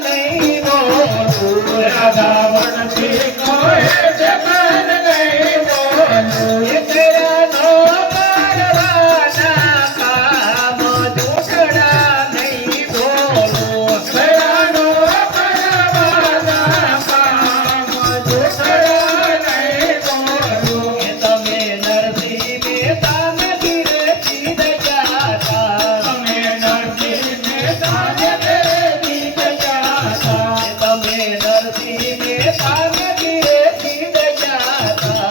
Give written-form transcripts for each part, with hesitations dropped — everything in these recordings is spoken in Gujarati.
નહીં બોલું રાધા વનથી કહે છે પણ નહીં બોલું એકલા નો કરવાના કામ દુખડા નહીં બોલું દયાનો કરવાના કામ દુખડા નહીં બોલું એ તમે નરસિંહ મહેતા ઘીરે ચીજ જાતા તમે નરસિંહ મહેતાને ઘેરે ચીજ જાતા એ તમે નરસિંહ મહેતા ઘીરે ચીજ જાતા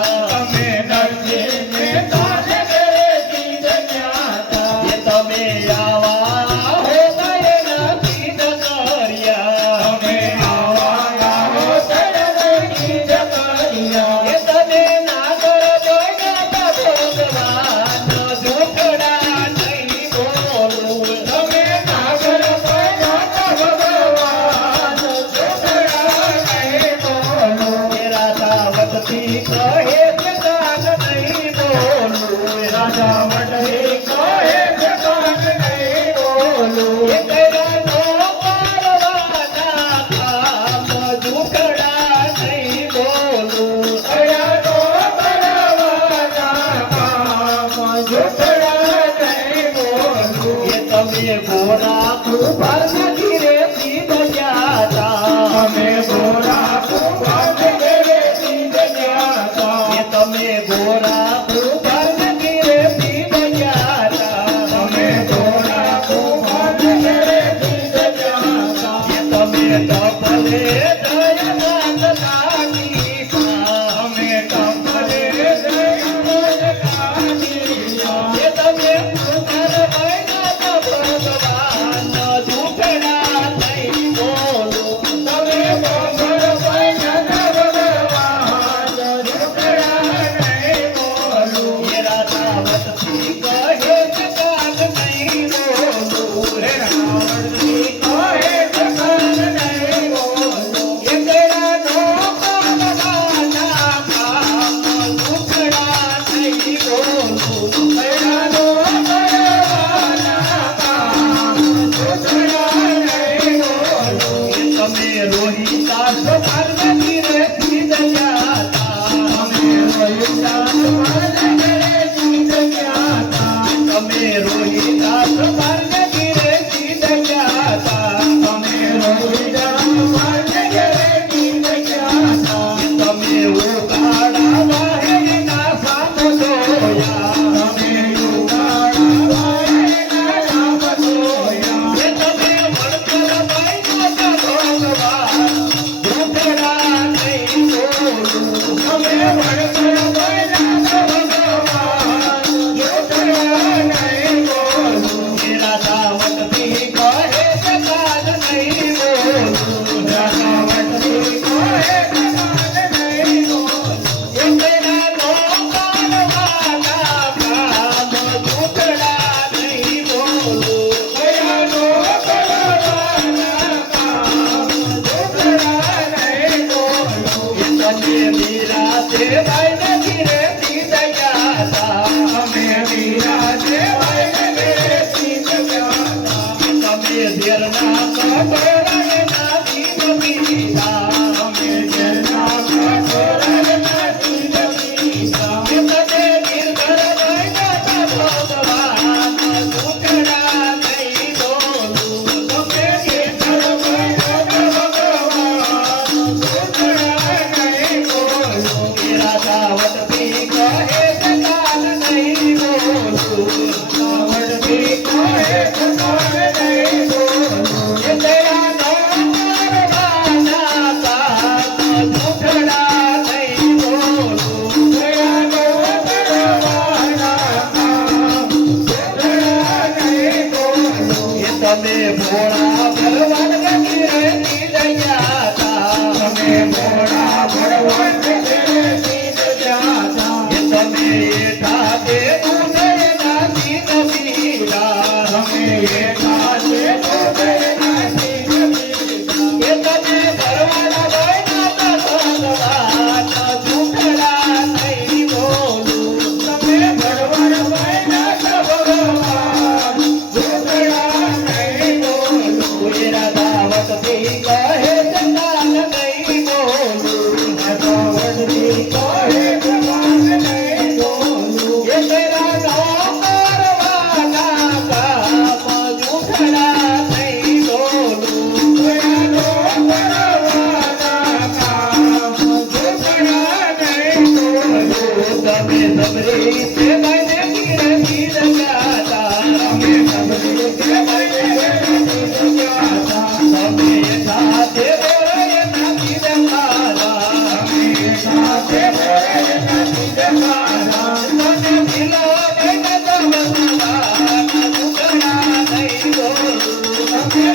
તમે નરસિંહ મહેતાને ઘેરે ચીજ જાતા એ તમે આવા હો ગયે નથી કર્યા તમે આવા હો તને ચીજ કર્યા એ તમે ના કરો જોઈને તો ભગવાન દુખડા નહીં બોલું તમે નાગર બન્યા તો ભગવાન દુખડા નહીં બોલું એ રાધાવતથી કહે છે કાન નહીં બોલું રાજા મંડળી કહે છે કાન નહીં બોલું એ કયા નો કરવાના કામ દુખડા નહીં બોલું કયાનો કરવાના કામ દુખડા નહીં બોલું એ તમે ગોરા કૃપા ઘીરે સીધ જાતા અમે ગોરા કુંભાર ઘેરે ચીજ જાતા એ તમે ગોરા કૃપા ઘીરે સીધ જાતા અમે ગોરા કુંભાર ઘેરે ચીજ જાતા એ તમે તપલે દયાનંદ નાની પા અમે કંપલે દયાનંદ કાઢીયા એ તમે સુંદર બન્યા તો ભગવાન દુખડા નહીં બોલું તમે કંપલ બન્યા ભગવાન દુખડા નહીં બોલું એ રાધાવતથી કહે છે કાન નહીં બોલું રે રાવણથી કહે છે કાન નહીં બોલું એ કયા નો કરવાના કામ દુખડા નહીં બોલું દયાનો કરવાના કામ દુખડા નહીં બોલું એ તમે રોહિદાસ માર્ગ ઘીરે સીધ જાતા અમે રોહિદાસ માર્ગ ઘેરે ચીજ જાતા તમે રોહિદાસ માર્ગ ઘીરે સીધ જાતા અમે રોહિદાસ માર્ગ ઘેરે ચીજ જાતા તમે ઉકાળા વાહેના સામ જોયા અમે ઉગાડા વાયના નામ જોયા એ તમે વળતર બન્યા તો ભગવાન દુખડા નહીં બોલું અમે વળતર બન્યા તો ભગવાન દુખડા નહીં બોલું એ રાધાવતથી કહે છે કાન નહીં બોલું રાધાવતથી કહે છે કાન નહીં બોલું એ કયા નો કરવાના કામ દુખડા નહીં બોલું દયાનો કરવાના કામ દુખડા નહીં બોલું એ તમે મીરા દેવાય ઘીરે સીધ જાતા અમે મીરા દેવાય ઘેરે ચીજ જાતા તમે ધીરના કટોરાને નાથી પીતા અમે જેના કઠોરના ચીજ પીતા એ તમે નિર્ધર બન્યા તો ભગવાન દુખડા નહીં બોલું તમે કેતર બન્યા તો ભગવાન દુખડા નહીં બોલું એ રાધાવતથી કહે છે કાન નહીં બોલું રાવણથી કહે છે કાન નહીં બોલું એ દયા નો કરવાના વડથી કહે જગાલ નહીં બોલું તો વડથી કહે જગાલ નહીં બોલું એ તેરા નોકરવાના કામ જુઠડા નહીં બોલું તમે સમરી તે મને ગીરથી જગાતા તમે સાથે બોલે નથી જગાતા મને દિલો બેન જમતા જુઠડા નહીં બોલું જગત